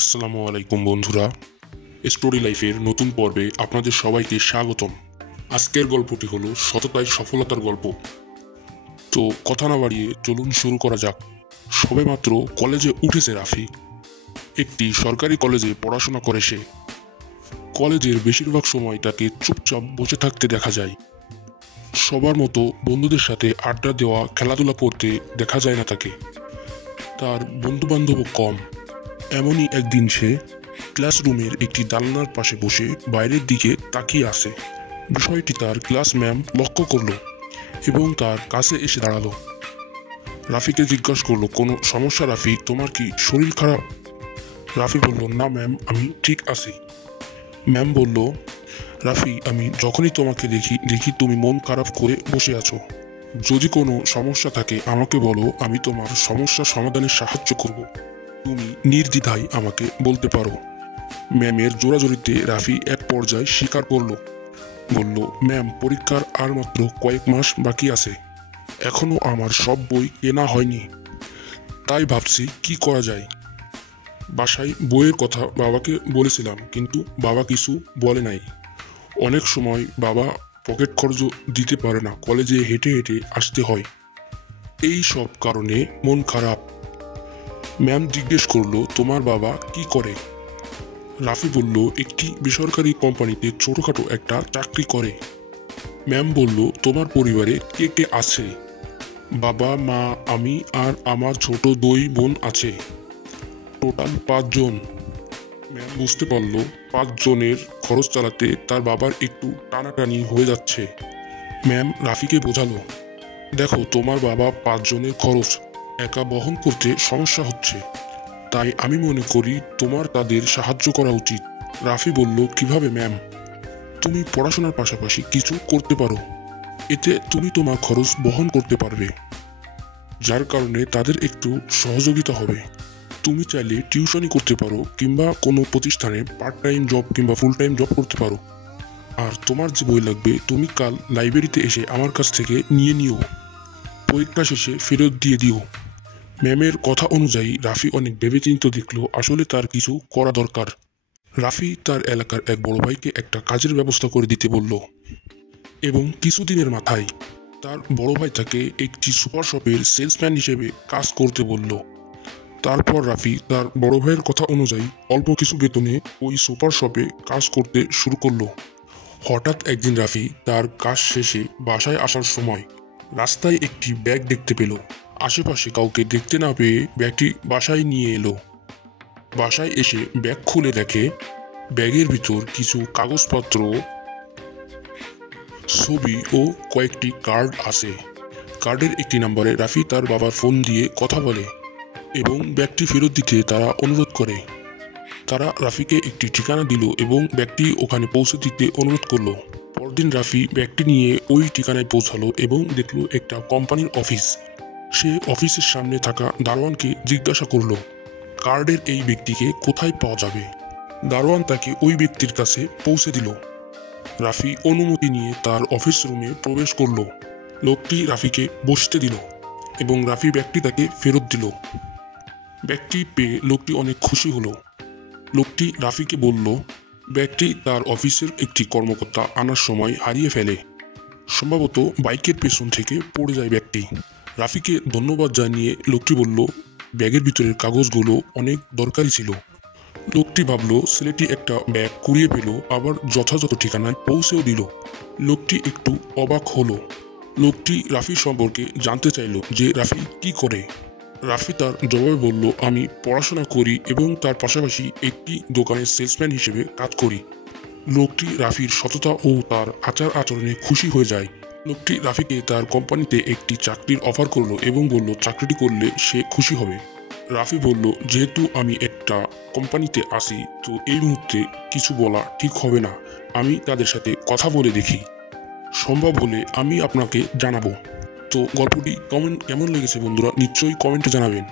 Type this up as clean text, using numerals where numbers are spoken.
আসসালামু আলাইকুম বন্ধুরা, স্টোরি লাইফের নতুন পর্বে আপনাদের সবাইকে স্বাগতম। আজকের গল্পটি হলো সততায় সফলতার গল্প। তো কথা না বাড়িয়ে চলুন শুরু করা যাক। সবেমাত্র কলেজে উঠেছে রাফি। একটি সরকারি কলেজে পড়াশোনা করে সে। কলেজের বেশিরভাগ সময় তাকে চুপচাপ বসে থাকতে দেখা যায়। সবার মতো বন্ধুদের সাথে আড্ডা দেওয়া, খেলাধুলা করতে দেখা যায় না তাকে। তার বন্ধুবান্ধবও কম। এমনই একদিন সে ক্লাসরুমের একটি জানলার পাশে বসে বাইরের দিকে তাকিয়ে আছে। বিষয়টি তার ক্লাস ম্যাম লক্ষ্য করলো এবং তার কাছে এসে দাঁড়ালো। রাফিকে জিজ্ঞাসা করলো, কোনো সমস্যা রাফি? তোমার কি শরীর খারাপ? রাফি বলল, না ম্যাম, আমি ঠিক আছি। ম্যাম বলল, রাফি, আমি যখনই তোমাকে দেখি তুমি মন খারাপ করে বসে আছো। যদি কোনো সমস্যা থাকে আমাকে বলো, আমি তোমার সমস্যা সমাধানে সাহায্য করব। তুমি নির্দ্বিধায় আমাকে বলতে পারো। ম্যামের জোরাজোরিতে রাফি এক পর্যায়ে স্বীকার করলো। বলল, ম্যাম, পরীক্ষার আর মাত্র কয়েক মাস বাকি আছে। এখনো আমার সব বই কেনা হয়নি, তাই ভাবছি কি করা যায়। বাসায় বইয়ের কথা বাবাকে বলেছিলাম, কিন্তু বাবা কিছু বলে নাই। অনেক সময় বাবা পকেট খরচও দিতে পারে না, কলেজে হেঁটে হেঁটে আসতে হয়। এই সব কারণে মন খারাপ। ম্যাম জিজ্ঞেস করলো, তোমার বাবা কি করে? রাফি বলল, একটি বেসরকারি কোম্পানিতে ছোটখাটো একটা চাকরি করে। ম্যাম বলল, তোমার পরিবারে কে কে আছে? বাবা, মা, আমি আর আমার ছোট 2 বোন আছে। টোটাল 5 জন। ম্যাম বুঝতে পারল 5 জনের খরচ চালাতে তার বাবার একটু টানাটানি হয়ে যাচ্ছে। ম্যাম রাফিকে বোঝালো, দেখো, তোমার বাবা 5 জনের খরচ একা বহন করতে সমস্যা হচ্ছে, তাই আমি মনে করি তোমার তাদের সাহায্য করা উচিত। রাফি বলল, কিভাবে ম্যাম? তুমি পড়াশোনার পাশাপাশি কিছু করতে পারো, এতে তুমি তোমার খরচ বহন করতে পারবে, যার কারণে তাদের একটু সহযোগিতা হবে। তুমি চাইলে টিউশনই করতে পারো, কিংবা কোনো প্রতিষ্ঠানে পার্ট টাইম জব কিংবা ফুল টাইম জব করতে পারো। আর তোমার যে বই লাগবে তুমি কাল লাইব্রেরিতে এসে আমার কাছ থেকে নিয়ে নিও, পরীক্ষা শেষে ফেরত দিয়ে দিও। ম্যামের কথা অনুযায়ী রাফি অনেক ভেবেচিন্তে দেখলো আসলে তার কিছু করা দরকার। রাফি তার এলাকার এক বড় ভাইকে একটা কাজের ব্যবস্থা করে দিতে বলল, এবং কিছুদিনের মাথায় তার বড় ভাই তাকে একটি সুপার শপের সেলসম্যান হিসেবে কাজ করতে বলল। তারপর রাফি তার বড় ভাইয়ের কথা অনুযায়ী অল্প কিছু বেতনে ওই সুপার শপে কাজ করতে শুরু করলো। হঠাৎ একদিন রাফি তার কাজ শেষে বাসায় আসার সময় রাস্তায় একটি ব্যাগ দেখতে পেল। আশেপাশে কাউকে দেখতে না পেয়ে ব্যাগটি বাসায় নিয়ে এলো। বাসায় এসে ব্যাগ খুলে দেখে ব্যাগের ভিতর কিছু কাগজপত্র, ছবি ও কয়েকটি কার্ড আছে। কার্ডের একটি নম্বরে রাফি তার বাবার ফোন দিয়ে কথা বলে এবং ব্যাগটি ফেরত দিতে তারা অনুরোধ করে। তারা রাফিকে একটি ঠিকানা দিল এবং ব্যাগটি ওখানে পৌঁছে দিতে অনুরোধ করলো। পরদিন রাফি ব্যাগটি নিয়ে ওই ঠিকানায় পৌঁছালো এবং দেখলো একটা কোম্পানির অফিস। সে অফিসের সামনে থাকা দারোয়ানকে জিজ্ঞাসা করলো, কার্ডের এই ব্যক্তিকে কোথায় পাওয়া যাবে? দারোয়ান তাকে ওই ব্যক্তির কাছে পৌঁছে দিল। রাফি অনুমতি নিয়ে তার অফিস রুমে প্রবেশ করলো। লোকটি রাফিকে বসতে দিল এবং রাফি ব্যাগটি তাকে ফেরত দিল। ব্যাগটি পেয়ে লোকটি অনেক খুশি হলো। লোকটি রাফিকে বলল, ব্যাগটি তার অফিসের একটি কর্মকর্তা আনার সময় হারিয়ে ফেলে। সম্ভবত বাইকের পেছন থেকে পড়ে যায় ব্যাগটি। রাফিকে ধন্যবাদ জানিয়ে লোকটি বলল, ব্যাগের ভিতরের কাগজগুলো অনেক দরকারি ছিল। লোকটি ভাবল ছেলেটি একটা ব্যাগ কুড়িয়ে পেল, আবার যথাযথ ঠিকানায় পৌঁছেও দিল। লোকটি একটু অবাক হলো। লোকটি রাফি সম্পর্কে জানতে চাইল যে রাফি কি করে। রাফি তার জবাবে বলল, আমি পড়াশোনা করি এবং তার পাশাপাশি একটি দোকানের সেলসম্যান হিসেবে কাজ করি। লোকটি রাফির সততা ও তার আচার আচরণে খুশি হয়ে যায়। লোকটি রাফিকে তার কোম্পানিতে একটি চাকরির অফার করলো এবং বলল চাকরিটি করলে সে খুশি হবে। রাফি বলল, যেহেতু আমি একটা কোম্পানিতে আসি, তো এই মুহূর্তে কিছু বলা ঠিক হবে না। আমি তাদের সাথে কথা বলে দেখি, সম্ভব হলে আমি আপনাকে জানাবো। তো গল্পটি কেমন লেগেছে বন্ধুরা, নিশ্চয়ই কমেন্টে জানাবেন।